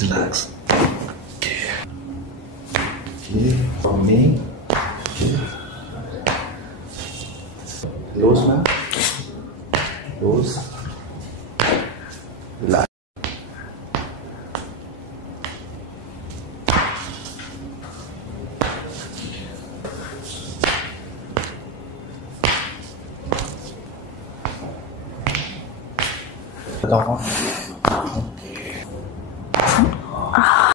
Relax. Okay. Okay, from me. Okay. Close now. Close. Relax. Down.